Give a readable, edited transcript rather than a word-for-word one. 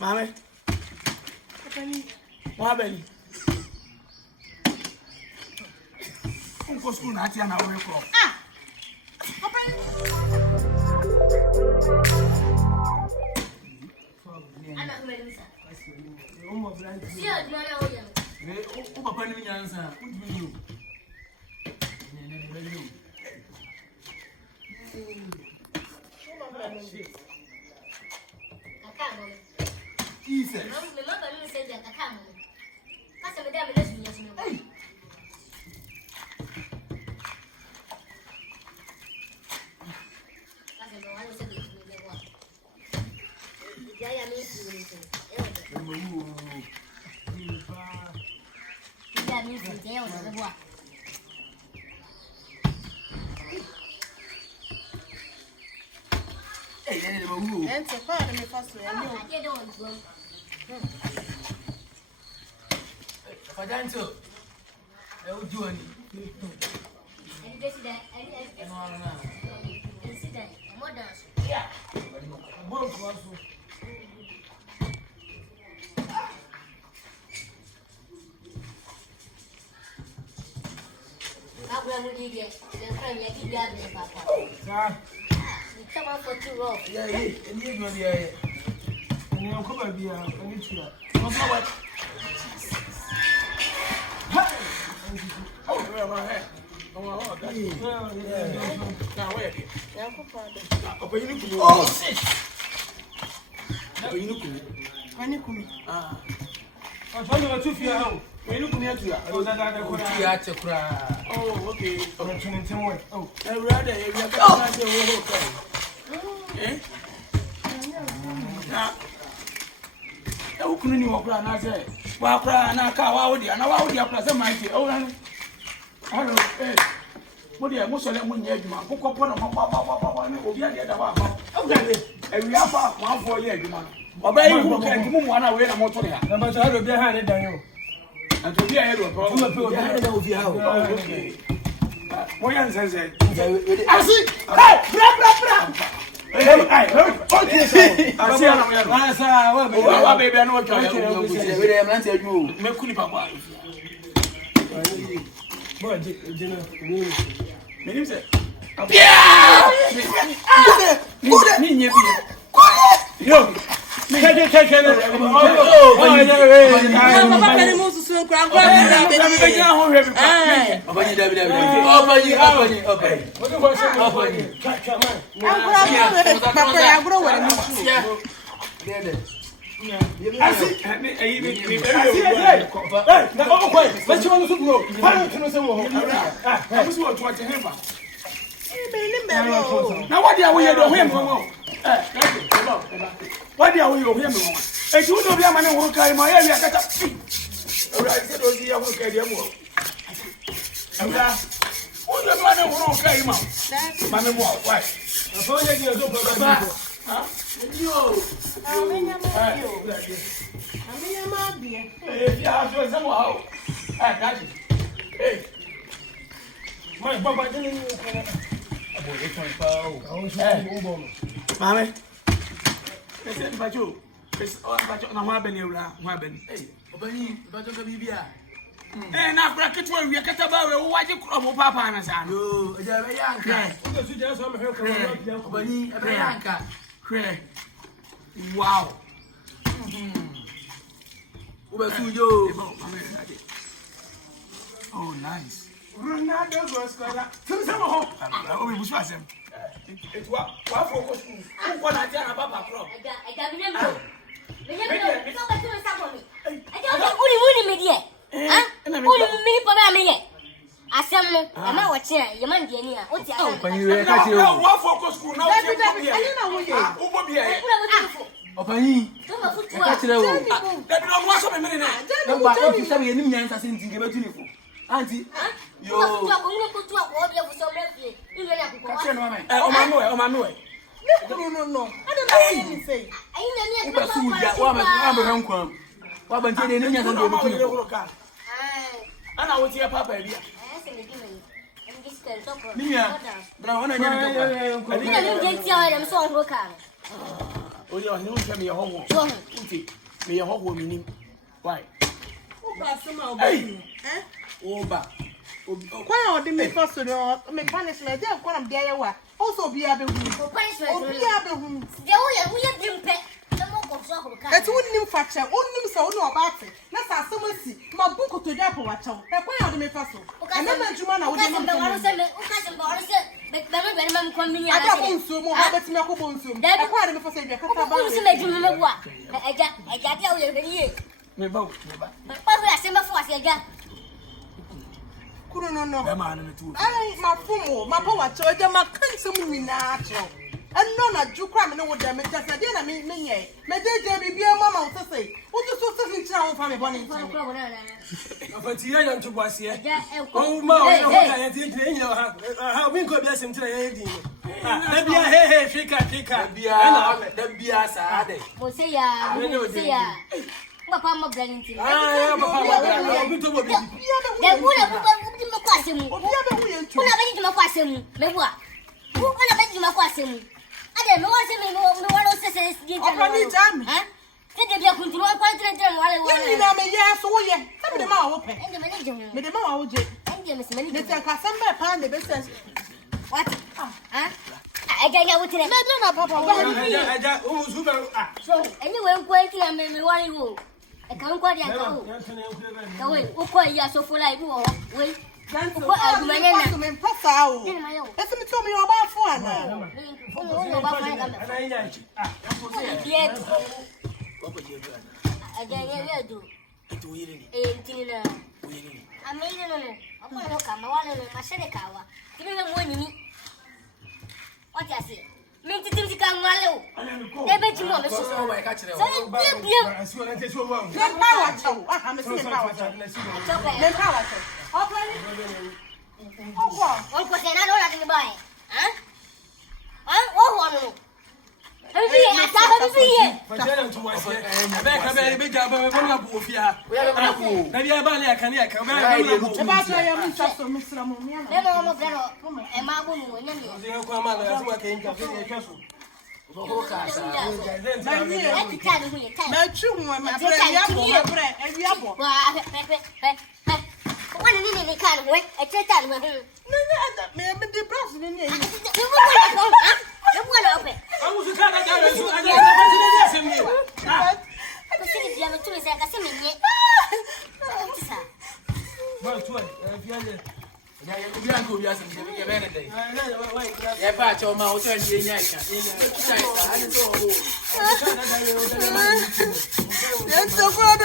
Mame. What belly? Uncle school not here now. Ah. And so far, me first way. I don't go. For that, I will do any. Yeah. Come on for 2 rolls. Yeah, and you know the area. And you'll come and be a mutual. What? Oh, where my head? Oh, that's now where? Oh, shit. When you come, I'm trying to feel out. When you come here to oh, okay. Oh, I rather if you can't eh? Couldn't you walk around? I say, well, cry, now, cow, and I would have present my tea. Oh, hello, eh? What do you most of them when you're man? Who come upon a papa, will be at the house. Okay, and we have 1 4 years, man. But by you can move 1 away and motor. Number 2 will be behind it, Daniel. And to be ahead of a okay. What answer said? I see. Hey, I heard. I see. I baby, I know what you make Kuni Papa. Yeah! Yo! Take care of it. Now what are we doing? What are we doing? If you don't be a man who carry my area, get up. Right, get those here who carry them. And we are who's the man who carry him out? Mammy, why? I told you you're so bad. Huh? You. If you have to somehow, I got you. Hey, my Baba didn't Mammy, listen, but you. It's all about my Benny. Hey, Obani, but don't be here. And I bracket when we get about what you call Papa and a son. Oh, wow. Oh, nice. Ronaldo goes to some home. Oh, we was him. It's what for what I done about my club. I got remember. Auntie, yo. No. I don't know what you say. I Oh, you're new me a home. Me a home meaning. Why? Hey! Over. Why are they first to know? Make punishment. They're one of their way. Also, be able to punishment. It's only factor, only so no about it. Let's ask someone see. My book to Japan, watch out. Why are they first? And then Jumana would have been I don't so more habits, no bonsoom. That's why I'm for saying the my fumo, my power, my cousin, natural. And none of you crime no them just a dinner me. May they be a mamma to say, what you so in town from a bonnet? But you are to was here. Oh, my, how we could bless him to the lady. Hey, Fika, be a sad. Papa, I'm blending. I am a I don't know what's in the world says. Give me time, huh? Did you control quite a while? Yes, oh, yeah. Some of them are open. And the manager, Madame, I would get a pound the business. What? I don't know what to do. So, anyway, quite a memory while you I can't quite go away. Okay, so for like you. Wait. That's what I'm going to pass out. That's what told me about fun. I don't do. I made it. I'm going to come. I want to my Senecawa. Give me the money. What I say? Mean to think you come well. They bet you want to show my catcher. So, I'm a power. One question I know nothing about it. Huh? Oh, what did you kind of wait? I take that with him. May I be the president? You want to open. I was a kind of I could see if you have a two is like a semi. Well, 12. That's so good.